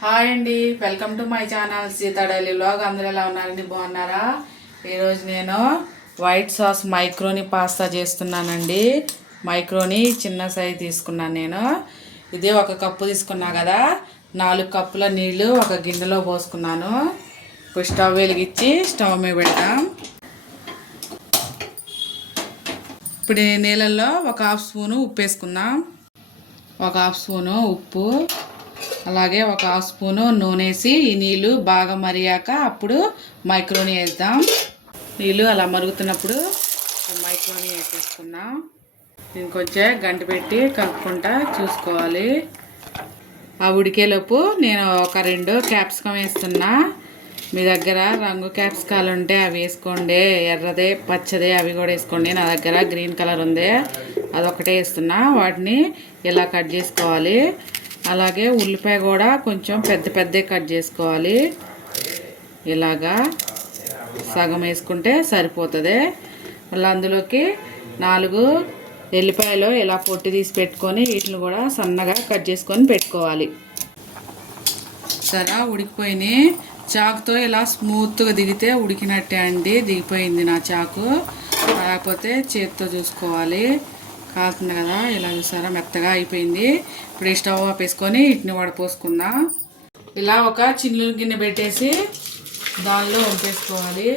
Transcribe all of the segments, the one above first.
Hi అండి, welcome to my channel Sita daily vlog. అందరూ ఎలా ఉన్నారండి? బాగున్నారా? ఈరోజు నేను వైట్ సాస్ మైక్రోని పాస్తా చేస్తున్నానండి. మైక్రోని చిన్న సైజు తీసుకున్నాను నేను. ఇది ఒక కప్పు తీసుకున్నా కదా, 4 కప్పుల నీళ్ళు ఒక గిన్నెలో పోసుకున్నాను. ఇప్పుడు స్టవ్ వెలిగించి స్టవ్ మీద పెడతాం. ఇప్పుడు ఈ నీళ్ళల్లో ఒక హాఫ్ స్పూను ఉప్పు వేసుకుందాం. ఒక హాఫ్ స్పూను ఉప్పు, అలాగే ఒక హాఫ్ స్పూను నూనె వేసి ఈ నీళ్ళు బాగా మరిగాక అప్పుడు మైక్రోని వేద్దాం. నీళ్ళు అలా మరుగుతున్నప్పుడు మైక్రోని వేసేసుకుందాం. దీన్ని కొంచెం గంట పెట్టి కలుపుకుంటా చూసుకోవాలి. ఆ ఉడికేలోపు నేను ఒక 2 క్యాప్సికమ్ వేస్తున్నా. మీ దగ్గర రంగు క్యాప్సికాలు ఉంటే అవి వేసుకోండి, ఎర్రదే పచ్చదే అవి కూడా వేసుకోండి. నా దగ్గర గ్రీన్ కలర్ ఉంది, అదొకటే వేస్తున్నా. వాటిని ఇలా కట్ చేసుకోవాలి. అలాగే ఉల్లిపాయ కూడా కొంచెం పెద్ద కట్ చేసుకోవాలి. ఇలాగా సగం వేసుకుంటే సరిపోతుంది. మళ్ళీ అందులోకి 4 ఎల్లిపాయలు ఇలా పొట్టి తీసి పెట్టుకొని వీటిని కూడా సన్నగా కట్ చేసుకొని పెట్టుకోవాలి. సరే, ఉడికిపోయినాయి. చాకుతో ఇలా స్మూత్గా దిగితే ఉడికినట్టే అండి. దిగిపోయింది నా చాకు. కాకపోతే చేతితో చూసుకోవాలి. కాలుతుంది కదా, ఇలా చూసారా మెత్తగా అయిపోయింది. ఇప్పుడు ఈ స్టవ్ ఆపేసుకొని వీటిని వడపోసుకుందాం. ఇలా ఒక చిన్న గిన్నె పెట్టేసి దానిలో వంపేసుకోవాలి.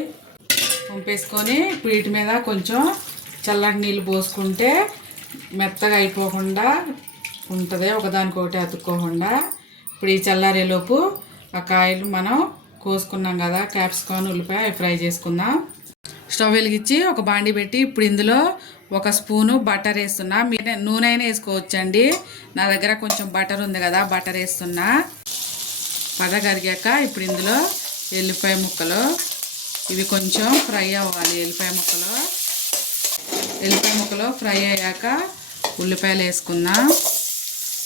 వంపేసుకొని ఇప్పుడు వీటి మీద కొంచెం చల్లటి నీళ్ళు పోసుకుంటే మెత్తగా అయిపోకుండా ఉంటుంది, ఒకదానికొకటి అతుక్కోకుండా. ఇప్పుడు ఈ చల్లారేలోపు ఆ కాయలు మనం కోసుకున్నాం కదా, క్యాప్సికమ్ ఉల్లిపాయ ఫ్రై చేసుకుందాం. స్టవ్ వెలిగించి ఒక బాండి పెట్టి ఇప్పుడు ఇందులో ఒక స్పూను బటర్ వేస్తున్నా. మీరు నూనె అయినా వేసుకోవచ్చండి. నా దగ్గర కొంచెం బటర్ ఉంది కదా, బటర్ వేస్తున్నా. బటర్ కరిగాక ఇప్పుడు ఇందులో ఎల్లిపాయ ముక్కలు, ఇవి కొంచెం ఫ్రై అవ్వాలి. ఎల్లిపాయ ముక్కలు ఫ్రై అయ్యాక ఉల్లిపాయలు వేసుకుందాం.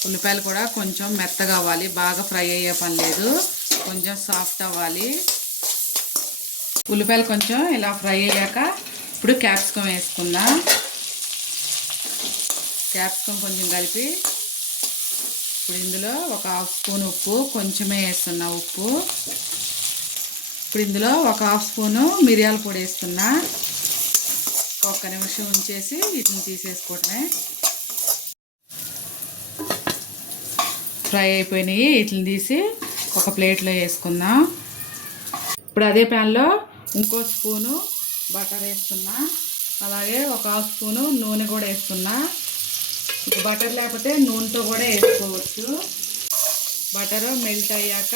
ఉల్లిపాయలు కూడా కొంచెం మెత్తగా అవ్వాలి, బాగా ఫ్రై అయ్యే పని లేదు, కొంచెం సాఫ్ట్ అవ్వాలి. ఉల్లిపాయలు కొంచెం ఇలా ఫ్రై అయ్యాక ఇప్పుడు క్యాప్సికమ్ వేసుకుందాం. క్యాప్సికమ్ కొంచెం కలిపి ఇప్పుడు ఇందులో ఒక హాఫ్ స్పూన్ ఉప్పు, కొంచెమే వేస్తున్నా ఉప్పు. ఇప్పుడు ఇందులో ఒక హాఫ్ స్పూను మిరియాల పొడి వేస్తున్నా. ఒక్క నిమిషం ఉంచేసి వీటిని తీసేసుకోవటమే. ఫ్రై అయిపోయినాయి, వీటిని తీసి ఒక ప్లేట్లో వేసుకుందాం. ఇప్పుడు అదే ప్యాన్లో ఇంకో స్పూను బటర్ వేస్తున్నా. అలాగే ఒక హాఫ్ స్పూను నూనె కూడా వేస్తున్నా. బటర్ లేకపోతే నూనెతో కూడా వేసుకోవచ్చు. బటర్ మెల్ట్ అయ్యాక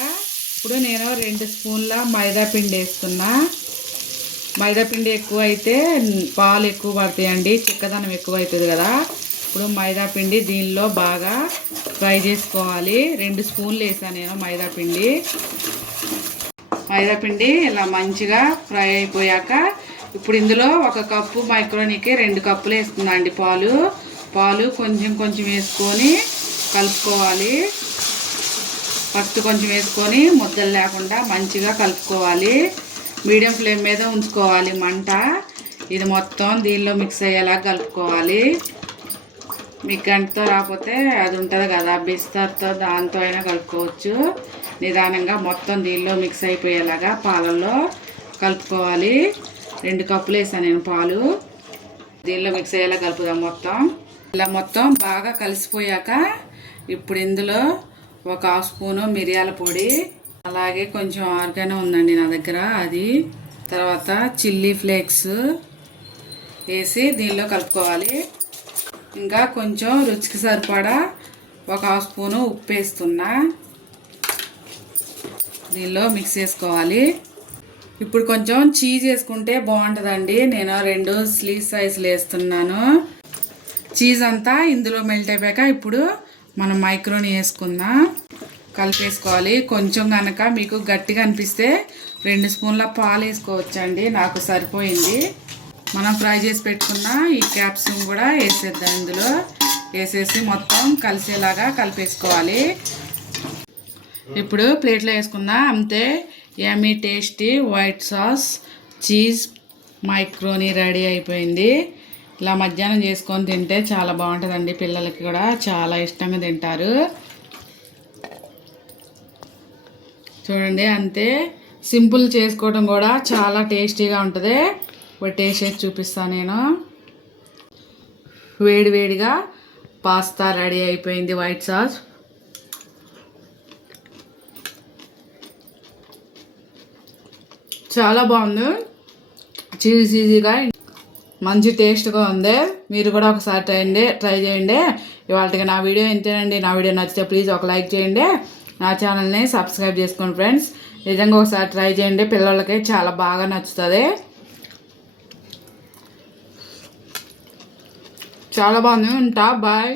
ఇప్పుడు నేను 2 స్పూన్ల మైదా పిండి వేస్తున్నా. మైదా పిండి ఎక్కువ అయితే పాలు ఎక్కువ పడతాయండి, చిక్కదనం ఎక్కువ అవుతుంది కదా. ఇప్పుడు మైదా పిండి దీనిలో బాగా ఫ్రై చేసుకోవాలి. 2 స్పూన్లు వేసాను నేను మైదా పిండి ఇలా మంచిగా ఫ్రై అయిపోయాక ఇప్పుడు ఇందులో 1 కప్పు మైక్రోనీకి 2 కప్పులు వేస్తున్నా అండి. పాలు కొంచెం వేసుకొని కలుపుకోవాలి. ఫస్ట్ కొంచెం వేసుకొని ముద్దలు లేకుండా మంచిగా కలుపుకోవాలి. మీడియం ఫ్లేమ్ మీద ఉంచుకోవాలి మంట. ఇది మొత్తం దీనిలో మిక్స్ అయ్యేలా కలుపుకోవాలి. మీకు గంటతో రాకపోతే అది ఉంటుంది కదా, బిస్తర్తో దాంతో అయినా కలుపుకోవచ్చు. నిదానంగా మొత్తం దీనిలో మిక్స్ అయిపోయేలాగా పాలల్లో కలుపుకోవాలి. 2 కప్పులు వేసాను నేను పాలు. దీనిలో మిక్స్ అయ్యేలా కలుపుదాం మొత్తం. ఇలా మొత్తం బాగా కలిసిపోయాక ఇప్పుడు ఇందులో ఒక హాఫ్ స్పూను మిరియాల పొడి, అలాగే కొంచెం ఆర్గానో ఉందండి నా దగ్గర, అది తర్వాత చిల్లీ ఫ్లేక్స్ వేసి దీనిలో కలుపుకోవాలి. ఇంకా కొంచెం రుచికి సరిపడా ఒక హాఫ్ స్పూను ఉప్పు వేస్తున్నా. దీనిలో మిక్స్ చేసుకోవాలి. ఇప్పుడు కొంచెం చీజ్ వేసుకుంటే బాగుంటుందండి. నేను 2 స్లీవ్ సైజులు వేస్తున్నాను. చీజ్ అంతా ఇందులో మెల్ట్ అయిపోయాక ఇప్పుడు మనం మైక్రోని వేసుకుందాం. కలిపేసుకోవాలి. కొంచెం కనుక మీకు గట్టిగా అనిపిస్తే 2 స్పూన్ల పాలు వేసుకోవచ్చండి, నాకు సరిపోయింది. మనం ఫ్రై చేసి పెట్టుకున్న ఈ క్యాప్సికమ్ కూడా వేసేద్దాం. ఇందులో వేసేసి మొత్తం కలిసేలాగా కలిపేసుకోవాలి. ఇప్పుడు ప్లేట్లో వేసుకుందాం. అంతే, yummy tasty white sauce cheese macaroni ready అయిపోయింది. ఇలా మధ్యాహ్నం చేసుకొని తింటే చాలా బాగుంటుందండి. పిల్లలకి కూడా చాలా ఇష్టంగా తింటారు. చూడండి అంతే, సింపుల్ చేసుకోవడం కూడా చాలా టేస్టీగా ఉంటుంది. ఇప్పుడు టేస్ట్ చేసి చూపిస్తాను నేను. వేడి వేడిగా పాస్తా రెడీ అయిపోయింది, వైట్ సాస్. చాలా బాగుంది, చీజీగా మంచి టేస్ట్గా ఉంది. మీరు కూడా ఒకసారి ట్రై చేయండి. ఇవాళకి నా వీడియో ఇంతేనండి. నా వీడియో నచ్చితే ప్లీజ్ ఒక లైక్ చేయండి, నా ఛానల్ని సబ్స్క్రైబ్ చేసుకోండి ఫ్రెండ్స్. నిజంగా ఒకసారి ట్రై చేయండి, పిల్లలకి చాలా బాగా నచ్చుతుంది. చాలా బాగుంది. ఉంటా, బాయ్.